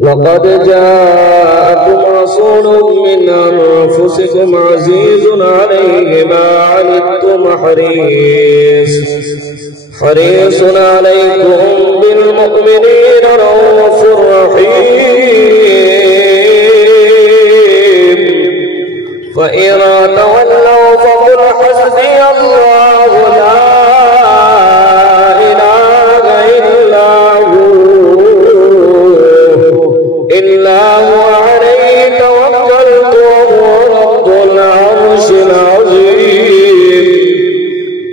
لقد جاءكم رسول من أنفسكم عزيز عليه ما عنتم حريص عليكم بالمؤمنين رؤوف رحيم فإن تولوا فقل حسبي الله لا إله إلا هو عليه توكلت وهو رب العرش العظيم.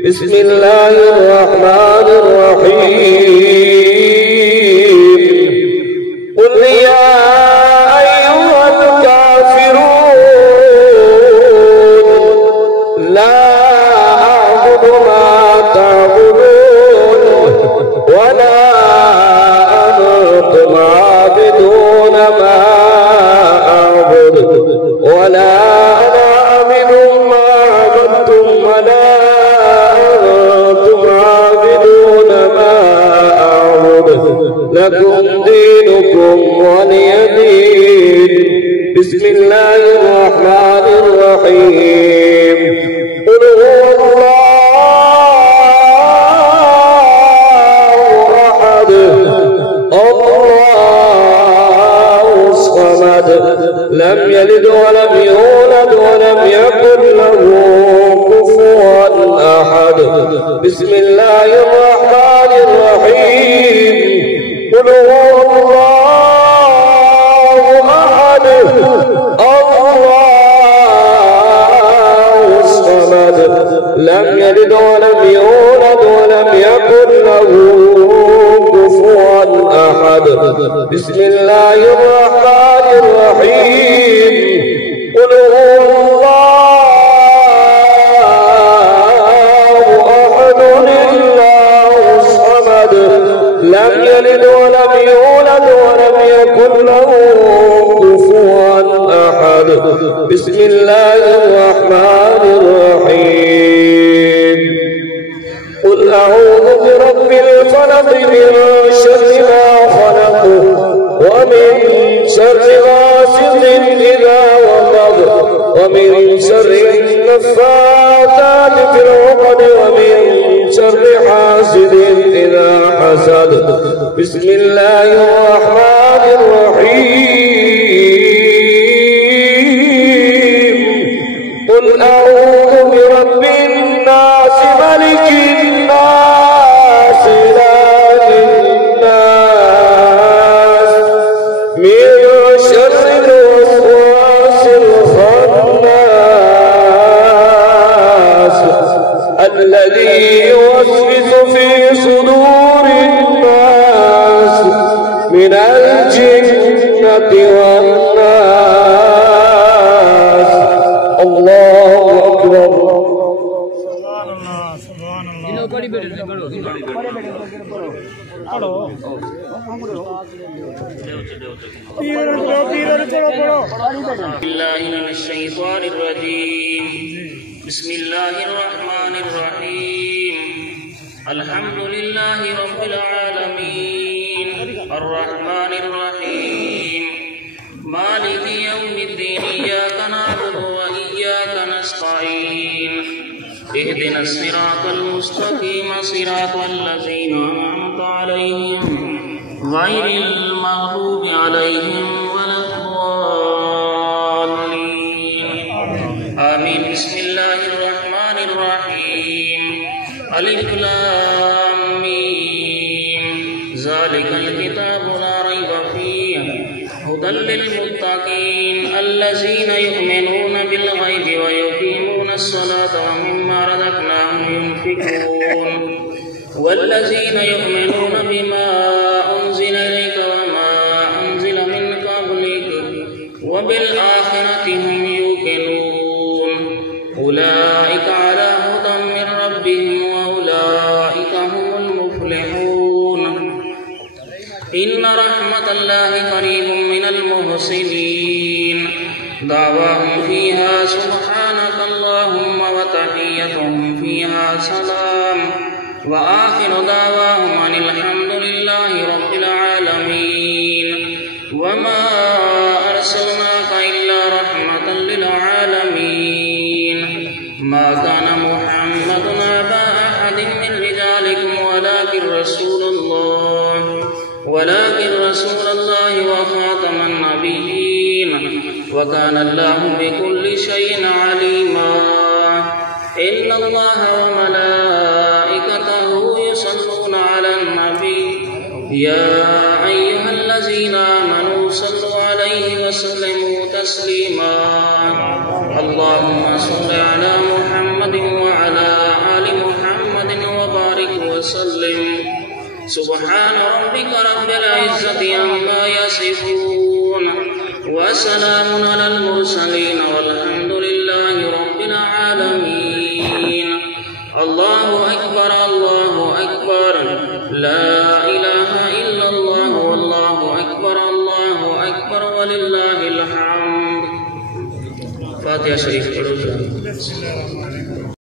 بسم الله الرحمن الرحيم. قل يا أيها الكافرون لا أعبد ما تعبدون ولا أنتم عابدون ما أعبد ولا أنا عابد ما عبدتم ولا أنتم عابدون ما أعبد لكم دينكم ولي دين. بسم الله الرحمن الرحيم. قل هو الله أحد الله الصمد لم يلد ولم يولد ولم يكن له كفوا أحد. بسم الله الرحمن الرحيم. قل هو الله أحد الله الصمد لم يلد ولم يولد ولم يكن له كفوا أحد. بسم الله الرحمن الرحيم. قل هو الله أحد الله الصمد لم يلد ولم يولد ولم يكن له كفوا أحد. بسم الله الرحمن الرحيم. قل أعوذ برب الفلق من شر ما خلق ومن شر غاسق إذا وقب ومن شر النفاثات في العقد ومن شر حاسد إذا حسد. بسم الله الرحمن الرحيم. قل أعوذ برب الناس ملك الناس إله الناس من شر الوسواس الخناس الذي يوسوس في صدور الناس من الجنة والناس. الله أكبر. بالله من الشيطان الرجيم. بسم الله الرحمن الرحيم. الحمد لله رب العالمين الرحمن الرحيم مالك يوم الدين إياك نعبد وإياك نستعين اهدنا الصراط المستقيم صراط الذين أنعمت عليهم غير المغضوب عليهم ولا الضالين آمين. بسم الله الرحمن الرحيم. ألف لام ميم ذلك الكتاب لا ريب فيه هدى للمتقين الذين يؤمنون بالغيب ويقيمون الصلاة ومما رزقناهم ينفقون والذين يؤمنون بما أنزل إليك وما أنزل من قبلك وبالآخرة هم يوقنون أولئك على هدى من ربهم وأولئك هم المفلحون. إن رحمة الله قريب من المحسنين. دعواهم فيها سبحانك اللهم وتحيتهم فيها سلام وآخر دعواهم أن الحمد لله رب العالمين. वमा अर्सलनाका इल्ला रहमतन लिल आलमीन मा काना मुहम्मदुन अबा अहदिन मिन रिजालिकुम वलाकिन रसूलल्लाह व खातमन नबिय्यीन व काना अल्लाहु बिकुल्लि शैइन अलीमा इन्नल्लाहा व मलाइकतहु युसल्लूना अलन नबी या अय्युहल्लज़ीना आमनू सल्लु अलैहि व सल्लिमू तस्लीमा अल्लाहुम्मा सल्लि अला मुहम्मदिन व अला आलि मुहम्मदिन व बारिक व सल्लिम सुब्हान रब्बिका रब्बिल इज्जति अम्मा यसिफून व सलामुन अलल मुरसलीन वल्हम्दुलिल्लाहि रब्बिल आलमीन। अल्लाहु अकबर ला इलाहा इल्लल्लाह वल्लाहु अकबर वलिल्लाहिल हम्द। फातिहा शरीफ पढ़ो।